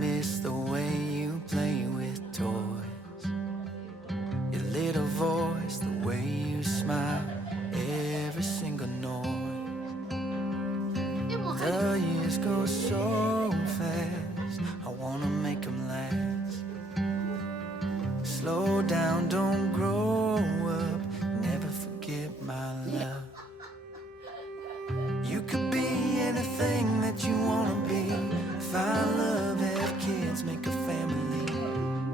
miss the way you play with toys, your little voice, the way you smile, every single noise. The years go so fast, I wanna make them last. Slow down, don't grow up, never forget my love. You could be anything that you wanna be. Find love, have kids, make a family.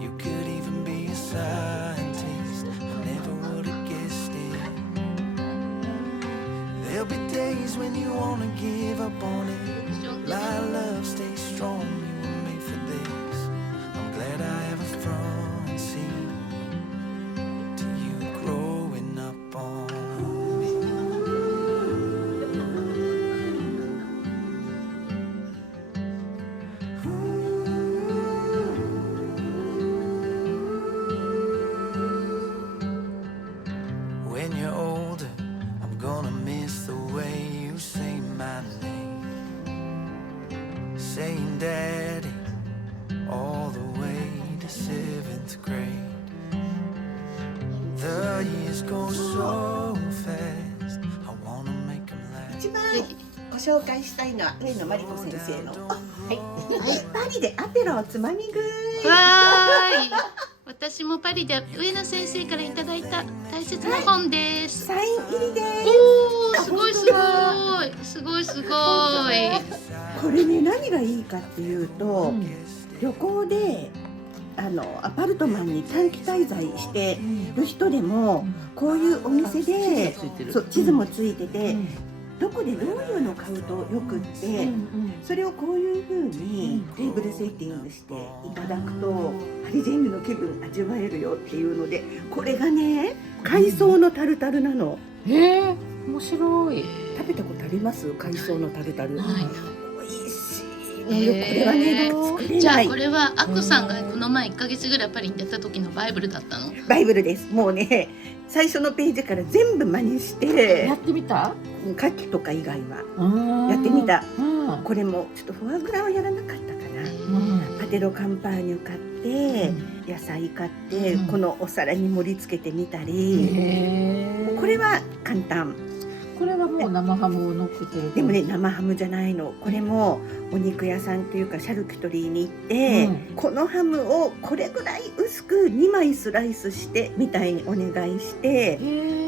You could even be a scientist, I never would've guessed it. There'll be days when you wanna give up on it. My love, stay strong, you were made for this. I'm glad I have a front seat to you growing up on me. When you're older, I'm gonna miss the way you say my name, saying daddy all the way to 7th grade. The years go so fast, I wanna make them last. 一番ご紹介したいのは上野真理子先生のパリでアペロつまみ食い。わーい。私もパリで上野先生からいただいた大切な本です。サイン入りです。おー、すごいすごい。すごいすごい。これね、何がいいかっていうと、旅行でアパルトマンに短期滞在してる人でも、こういうお店で地図もついてて、どこでどういうのを買うとよくって、それをこういう風にテーブルセッティングしていただくとパリジェンヌの気分味わえるよっていうので、これがね、海藻のタルタルなの。面白い。食べたことあります？海藻のタルタル。ない。美味しいのよ。これはね、作れない。じゃあこれはアクさんがこの前1ヶ月ぐらいパリにやった時のバイブルだったの？バイブルです。もうね、最初のページから全部真似してやってみた？牡蠣とか以外はやってみた。うんこれもちょっとフォアグラはやらなかったかな。パテロカンパーニュ買って、野菜買って、このお皿に盛り付けてみたり、これは簡単。これはもう生ハムを乗っけてる。でもね、生ハムじゃないの。これもお肉屋さんというかシャルキュトリーに行って、このハムをこれぐらい薄く2枚スライスしてみたいにお願いして、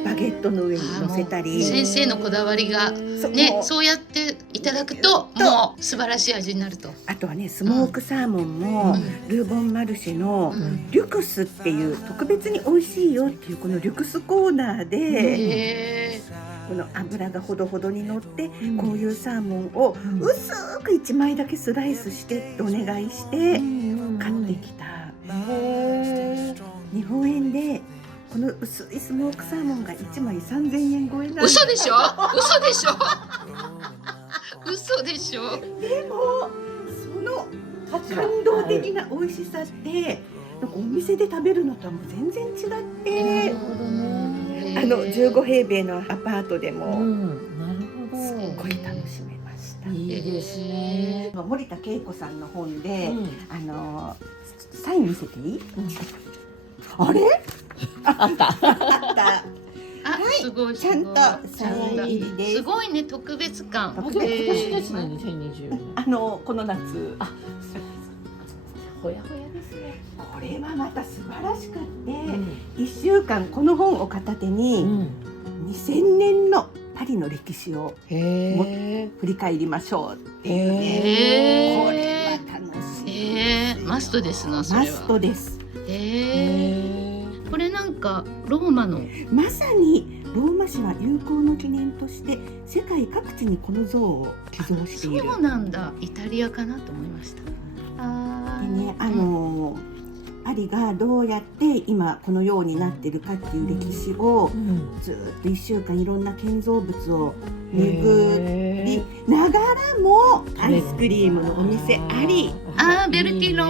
バゲットの上に乗せたり。先生のこだわりがね、そうやっていただくともう素晴らしい味になると。あとはね、スモークサーモンもルーボンマルシェのリュクスっていう特別に美味しいよっていうこのリュクスコーナーで、この油がほどほどに乗って、こういうサーモンを薄く1枚だけスライスしてってお願いして買ってきた。日本円でこの薄いスモークサーモンが1枚3000円超えなんだ。嘘でしょ？嘘でしょ？嘘でしょ？でもその感動的な美味しさってなんかお店で食べるのとはもう全然違って、15平米のアパートでもすっごい楽しめました。いいですね。森田恵子さんの本で、サイン見せていい？あれ？あった。すごいちゃんとサイン入りです。すごいね、特別感。今年ですね、2020年。この夏。ほやほやですね。これはまた素晴らしくって、1週間この本を片手に、2000年のパリの歴史を振り返りましょうっていうね。これは楽しい。マストですな、それは。マストです。これなんかローマのまさにローマ市は友好の記念として世界各地にこの像を寄贈している。そうなんだ。イタリアかなと思いました。でね、パリがどうやって今このようになってるかっていう歴史をずっと1週間いろんな建造物を巡りながらもアイスクリームのお店あり、ベルティロ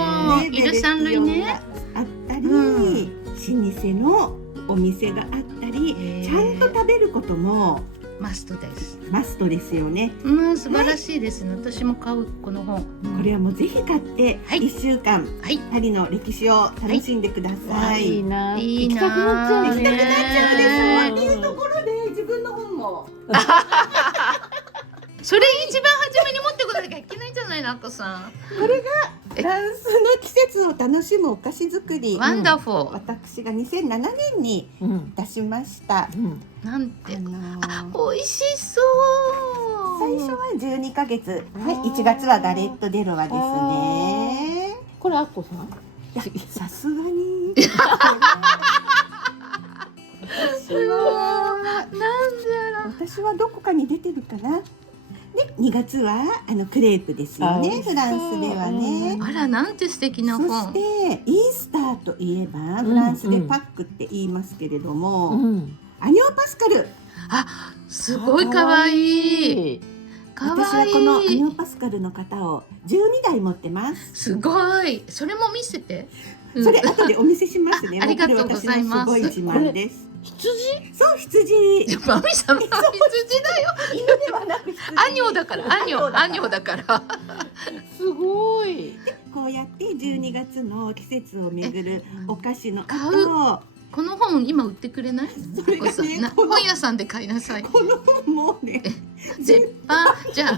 イルサンルイねあったり、老舗のお店があったり、ちゃんと食べることもマストです。マストですよね。素晴らしいですね。私も買うこの本。これはもうぜひ買ってはい1週間はい。パリの歴史を楽しんでください。いいな。いいな。行きたくなっちゃうね。行きたくなっちゃうでしょっていうねところで自分の本もそれ一番初めに持ってこなきゃいけないんじゃないの、あこさん。フランスの季節を楽しむお菓子作り、ワンダフォー。私が2007年にうん出しました。なんて。美味しそう。最初は12ヶ月、はい、1月はガレット・デ・ロワですね。これアッコさん？いやさすがに私はどこかに出てるかな。で2月はクレープですよね、フランスではね。あら、なんて素敵なそ本。してイースターといえばフランスでパックって言いますけれども、アニョー・パスカル。すごい可愛い。可私は愛このアニい。ョー・パスカルの型を12台持ってます。すごい。それも見せて。それ後でお見せしますね。ありがとうございますもうこれ私のすごい自慢です。羊？そう、羊。マミさん、羊だよ。犬ではなく羊。アニョだから、アニョだから。すごい。こうやって12月の季節をめぐるお菓子の買後をこの本今売ってくれない？それがねあこさんなこの本屋さんで買いなさい。この本もね、絶版。じゃあ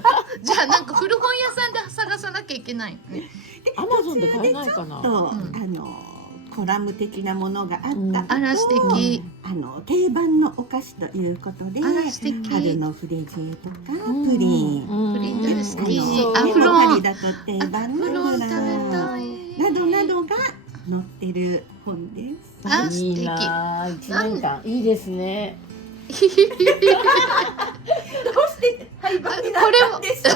なんか古本屋さんで探さなきゃいけないね。アマゾンで買えないかな。とうんコラム的なものがあったあら素後、敵。定番のお菓子ということで、あら素敵。春のフレジェとかプリン、プリン大好き。あのフロン。パリだと定番のフロン食べフラたい。などなどが載ってる本です。あ、素いい敵。な。1年間いいですね。どうして廃盤になったんでしょ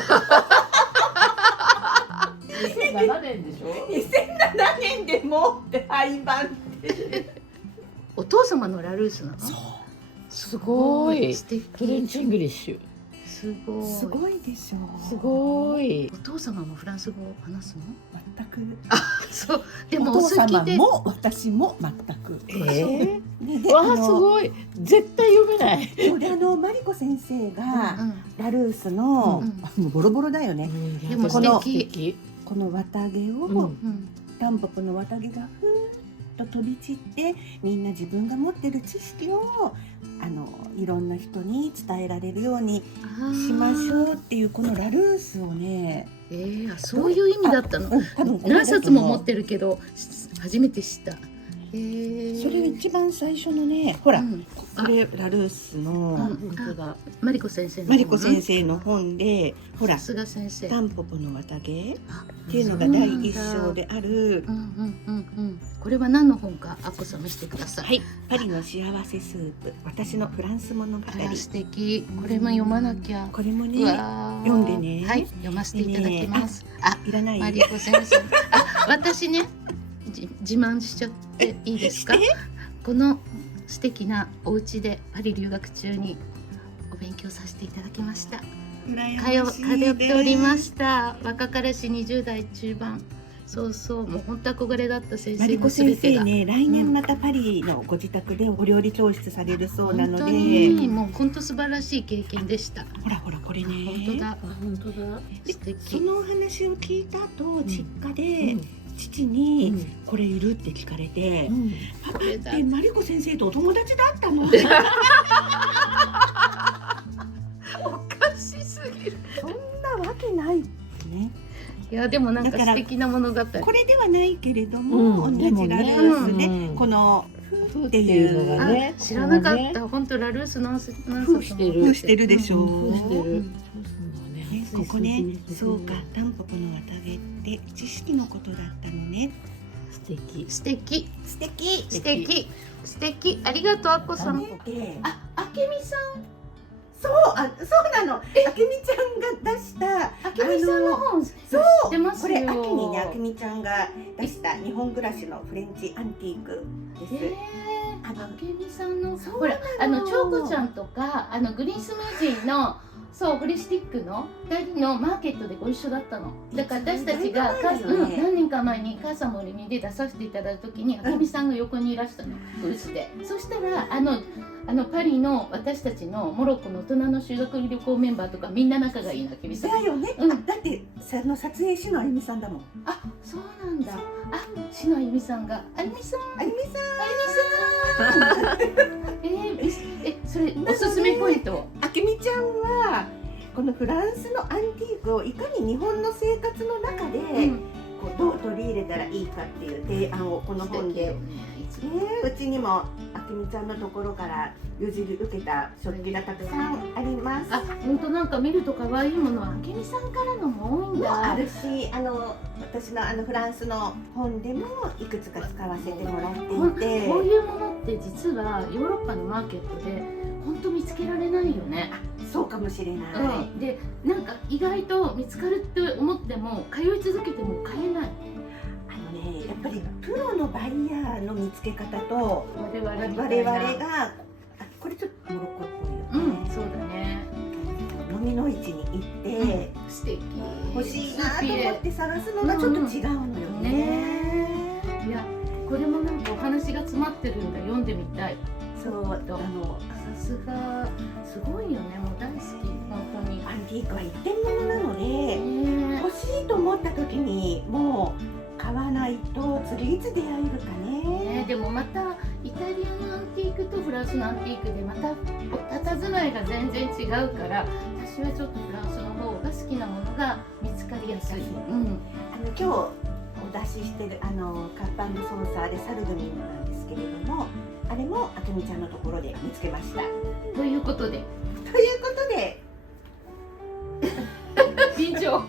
2007年でしょ。う。2007年でもって廃盤って。お父様のラルースなの？すごい。素敵。フレンチイングリッシュ。すごい。すごいでしょう。すごい。お父様もフランス語を話すの？全く。そう。でもお父お好きで。様も私も全く。ねでわあすごい。絶対読めない。それマリコ先生がうんラルースの、うんもうボロボロだよね。でもこの素敵。この綿毛を、うんタンポポの綿毛がふーっと飛び散ってみんな自分が持ってる知識をいろんな人に伝えられるようにしましょうっていうこのラルースをね、そういう意味だったの。多分これだと思う何冊も持ってるけど初めて知った。それが一番最初のね、ほら、これラルースの本当だ。マリコ先生のマリコ先生の本で、ほらさすが先生。タンポポの綿毛っていうのが第一章である、これは何の本かアッコさん見せてください。はい、パリの幸せスープ、私のフランス物語。素敵。これも読まなきゃ。これもね、読読んでね。はい、読ませていただきます。いらない。マリコ先生。私ね、自慢しちゃっていいですか？この素敵なお家でパリ留学中にお勉強させていただきました。通っておりました。若かりし20代中盤。そうそう、もう本当憧れだった先生のマリコ先全てが。生ね、来年またパリのご自宅でお料理教室されるそうなの本当で、にもう本当素晴らしい経験でした。ほらほらこれね、本当だ。本当だ。素敵。そのお話を聞いた後、実家で父にこれいるって聞かれて、パパってマリコ先生とお友達だったの？おかしすぎる。そんなわけないね。いやでもなんか素敵な物語。これではないけれども、同じラルースでこのフっていうのがね、知らなかった。本当ラルース何冊フしてるでしょう。フしてる。ここね、そうか、タンポポの綿毛って知識のことだったのね。素敵。素敵。素敵。素敵。素敵。ありがとうあっこさん。あけみさん。そうなの。あけみちゃんが出したあけみさんの本。そう知ってますよ。これ秋にね、あけみちゃんが出した日本暮らしのフレンチアンティークです。あけみさんのほらちょうこちゃんとかグリーンスムージーのそうホリスティックの2人のマーケットでご一緒だったの。だから私たちが、だいぶ前よね何年か前に「母さんもりに」で出させていただいた時にあけみさんが横にいらしたの、ブースで。そしたらパリの私たちのモロッコの大人の修学旅行メンバーとかみんな仲がいいの、あけみさん。だよね、うんあだって撮影師のあゆみさんだもん。あ、そうなんだ。篠あゆみさんがあゆみさんあゆみさそれおすすめポイントを。ん、あけみちゃんはこのフランスのアンティークをいかに日本の生活の中で、こうどう取り入れたらいいかっていう提案をこの本で、うちにもあけみちゃんのところから譲り受けた食器がたくさんあります。本当なんか見ると可愛いものはあけみさんからのも多いんだ。あるし、私のフランスの本でもいくつか使わせてもらっていて、こういうものって実はヨーロッパのマーケットで本当見つけられないよね。そうかもしれない。でなんか意外と見つかるって思っても通い続けても買えない。やっぱりプロのバイヤーの見つけ方と我々がこれちょっとモロッコっぽいよね。そうだね。飲みの市に行って、素敵。欲しいなと思って探すのがちょっと違うのよね。いやこれもなんかお話が詰まってるんだ、読んでみたい。そうさすがすごいよね、もう大好き本当に。アンティークは一点物なので、欲しいと思った時にもう買わないと次いつ出会えるかね。でもまたイタリアのアンティークとフランスのアンティークでまた佇まいが全然違うから、私はちょっとフランスの方が好きなものが見つかりやすい。今日お出ししてるカップ&ソーサーでサルグミンなんですけれども、あれもあけみちゃんのところで見つけました。ということで以上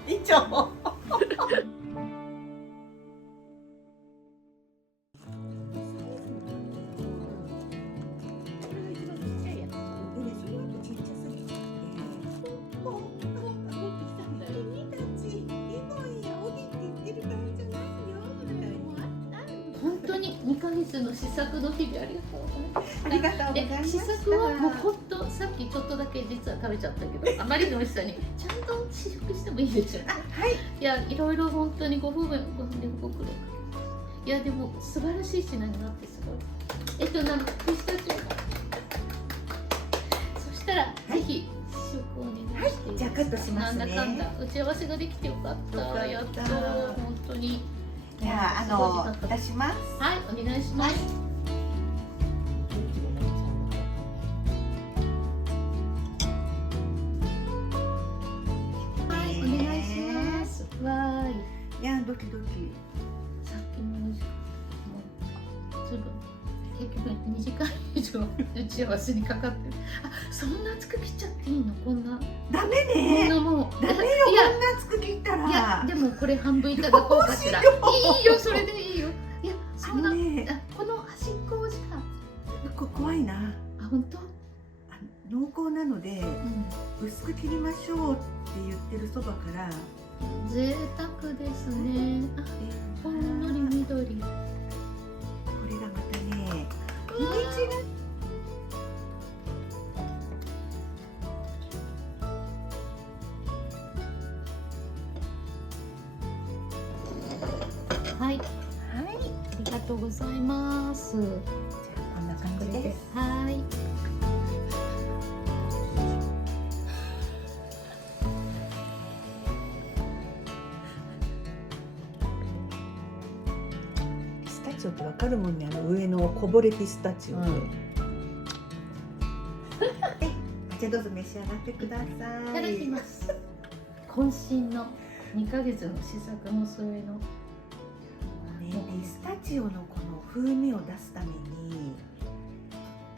本当に2ヶ月の試作の日々ありがとうございます。ありがとうございました。試作はもうほんとさっきちょっとだけ実は食べちゃったけど、あまりの美味しさにちゃんと試食してもいいでしょうか。はい。いやいろいろ本当にご夫婦でご苦労。いやでも素晴らしい品になってすごい。ピスタチオ。そしたら、ぜひ試食お願いしていいですか。じゃあカットしますね。なんだかんだ打ち合わせができてよかった。やっと本当に。じゃあ出します。はい、お願いします。はい、お願いします。わーい。いやドキドキ。さっきのすぐ結局2時間以上打ち合わせにかかってる。そんな厚く切っちゃっていいの？こんな。ダメね。こんなもう。ダメよ、こんな厚く切ったら。いやでもこれ半分いただこうかしら。いいよ、それでいいよ。いやそんな、この端っこをじゃあ。怖いな。本当？濃厚なので、薄く切りましょうって言ってるそばから。贅沢ですね。ほんのり緑。これがまたね、はい、ありがとうございます。じゃあこんな感じです。はい。ピスタチオってわかるもんね、上のこぼれピスタチオ。じゃあどうぞ召し上がってください。いただきます。渾身の2ヶ月の試作の末の。ピスタチオのこの風味を出すために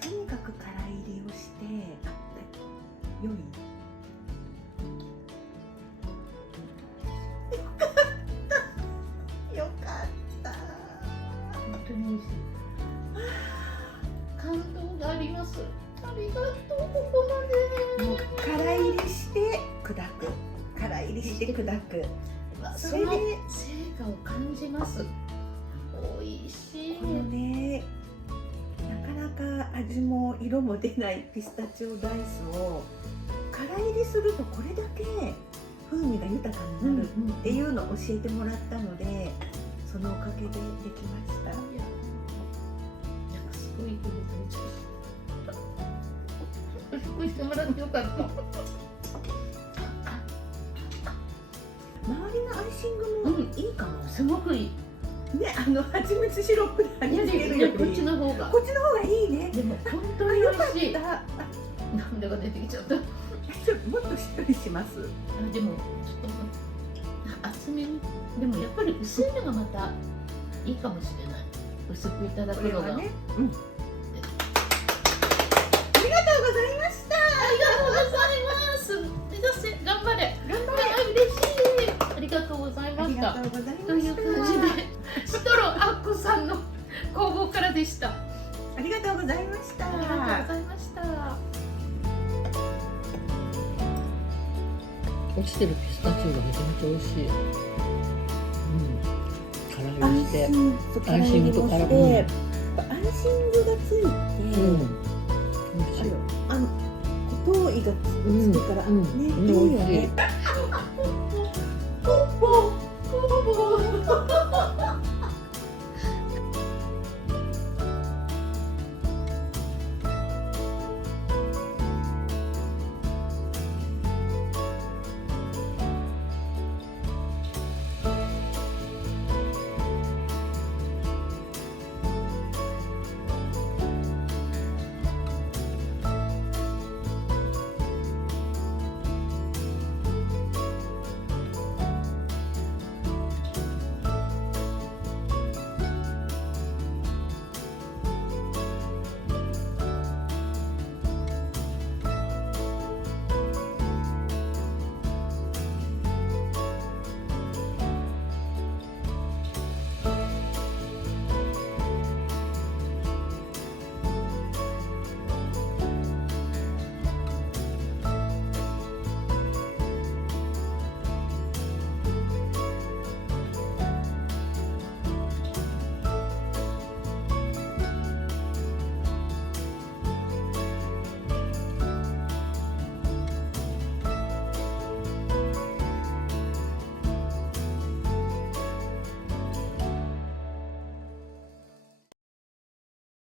とにかく辛入りをして良い。よかった本当に美味しい。感動があります。ありがとう。ここまで。もう辛入りして砕く、辛入りして砕く。それで成果を感じます。美味しい。このね、なかなか味も色も出ないピスタチオダイスをから入りするとこれだけ風味が豊かになるっていうのを教えてもらったので、そのおかげでできました。なんかすごいいい風に食べちゃった。すごいしてもらってよかった。周りのアイシングもいいかも。すごくいい。ね、蜂蜜シロップで味付けるよりこっちの方が。こっちの方がいいね。でも本当に美よかっ味しい。た。涙が出てきちゃった。ちょっともっとしっとりします。でもちょっと厚めに。でもやっぱり薄いのがまたいいかもしれない。薄くいただくのが。ね。ありがとうございました。ありがとうございます。目指せ、頑張れ。頑張嬉しい。ありがとうございれ。ましたありがと。うございというました。感じで、シトロアッコさんの工房からでした。ありがとうございました。ありがとうございました。落ちてるピスタチオがめちゃめちゃ美味しい。から入りして。アイシングとから入りして、アイシングがついて、美味しい。糖衣がついてから、ね、いいよね。ポッポポッポ